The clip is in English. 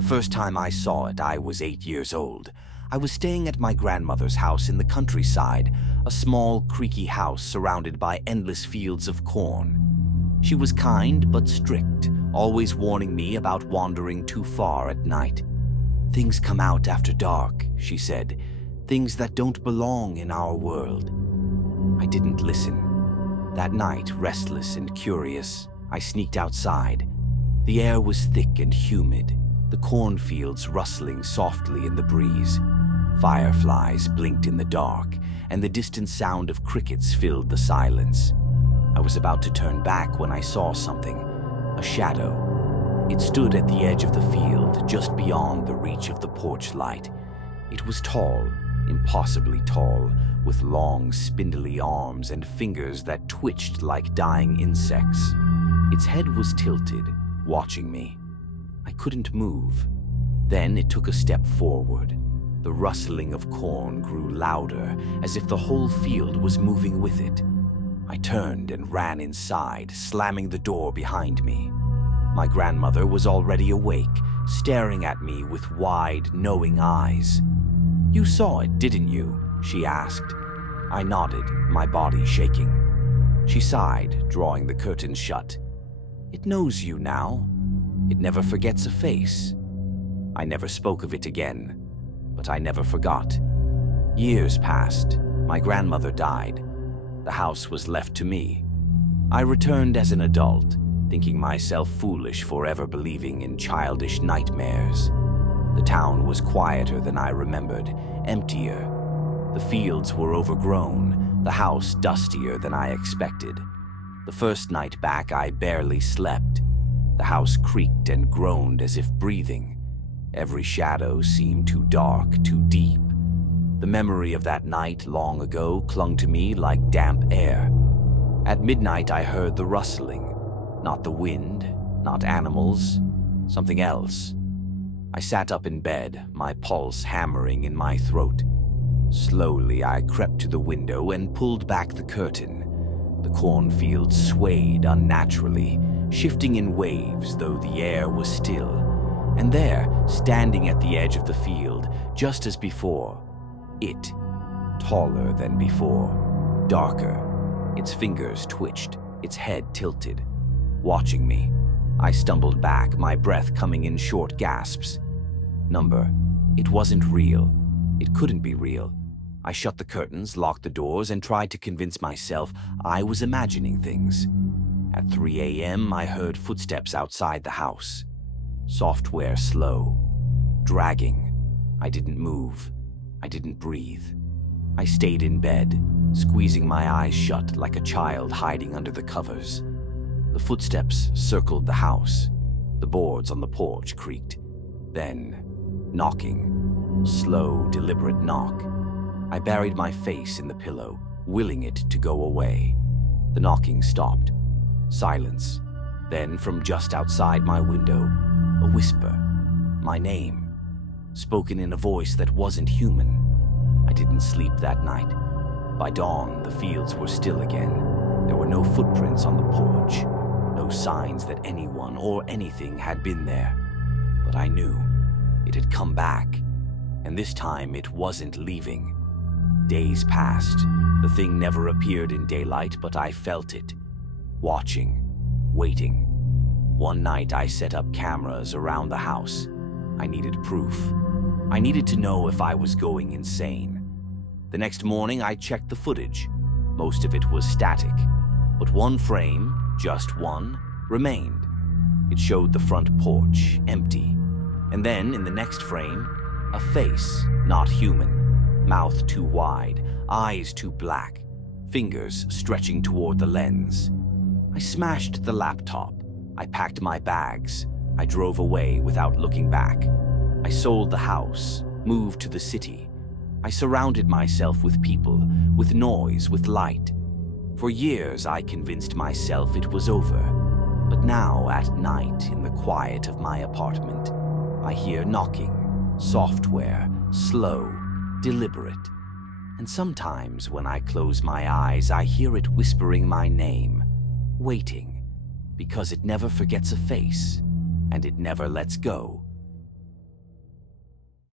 The first time I saw it, I was 8 years old. I was staying at my grandmother's house in the countryside, a small, creaky house surrounded by endless fields of corn. She was kind but strict, always warning me about wandering too far at night. "Things come out after dark," she said. "Things that don't belong in our world." I didn't listen. That night, restless and curious, I sneaked outside. The air was thick and humid, the cornfields rustling softly in the breeze. Fireflies blinked in the dark, and the distant sound of crickets filled the silence. I was about to turn back when I saw something, a shadow. It stood at the edge of the field, just beyond the reach of the porch light. It was tall, impossibly tall, with long, spindly arms and fingers that twitched like dying insects. Its head was tilted, watching me. I couldn't move. Then it took a step forward. The rustling of corn grew louder, as if the whole field was moving with it. I turned and ran inside, slamming the door behind me. My grandmother was already awake, staring at me with wide, knowing eyes. "You saw it, didn't you?" she asked. I nodded, my body shaking. She sighed, drawing the curtains shut. "It knows you now. It never forgets a face." I never spoke of it again, but I never forgot. Years passed. My grandmother died. The house was left to me. I returned as an adult, thinking myself foolish for ever believing in childish nightmares. The town was quieter than I remembered, emptier. The fields were overgrown, the house dustier than I expected. The first night back, I barely slept. The house creaked and groaned as if breathing. Every shadow seemed too dark, too deep. The memory of that night long ago clung to me like damp air. At midnight, I heard the rustling. Not the wind, not animals, something else. I sat up in bed, my pulse hammering in my throat. Slowly, I crept to the window and pulled back the curtain. The cornfield swayed unnaturally, shifting in waves though the air was still. And there, standing at the edge of the field, just as before, it, taller than before, darker. Its fingers twitched, its head tilted, watching me. I stumbled back, my breath coming in short gasps. Number, it wasn't real. It couldn't be real. I shut the curtains, locked the doors, and tried to convince myself I was imagining things. At 3 a.m., I heard footsteps outside the house. Software slow, dragging. I didn't move. I didn't breathe. I stayed in bed, squeezing my eyes shut like a child hiding under the covers. The footsteps circled the house. The boards on the porch creaked. Then, knocking. Slow, deliberate knock. I buried my face in the pillow, willing it to go away. The knocking stopped. Silence. Then, from just outside my window, a whisper. My name. Spoken in a voice that wasn't human. I didn't sleep that night. By dawn, the fields were still again. There were no footprints on the porch. No signs that anyone or anything had been there. But I knew it had come back, and this time it wasn't leaving. Days passed. The thing never appeared in daylight, but I felt it. Watching, waiting. One night I set up cameras around the house. I needed proof. I needed to know if I was going insane. The next morning I checked the footage. Most of it was static, but one frame, just one, remained. It showed the front porch, empty. And then, in the next frame, a face, not human. Mouth too wide, eyes too black, fingers stretching toward the lens. I smashed the laptop. I packed my bags. I drove away without looking back. I sold the house, moved to the city. I surrounded myself with people, with noise, with light. For years, I convinced myself it was over. But now, at night, in the quiet of my apartment, I hear knocking, software, slow, deliberate. And sometimes, when I close my eyes, I hear it whispering my name, waiting, because it never forgets a face, and it never lets go.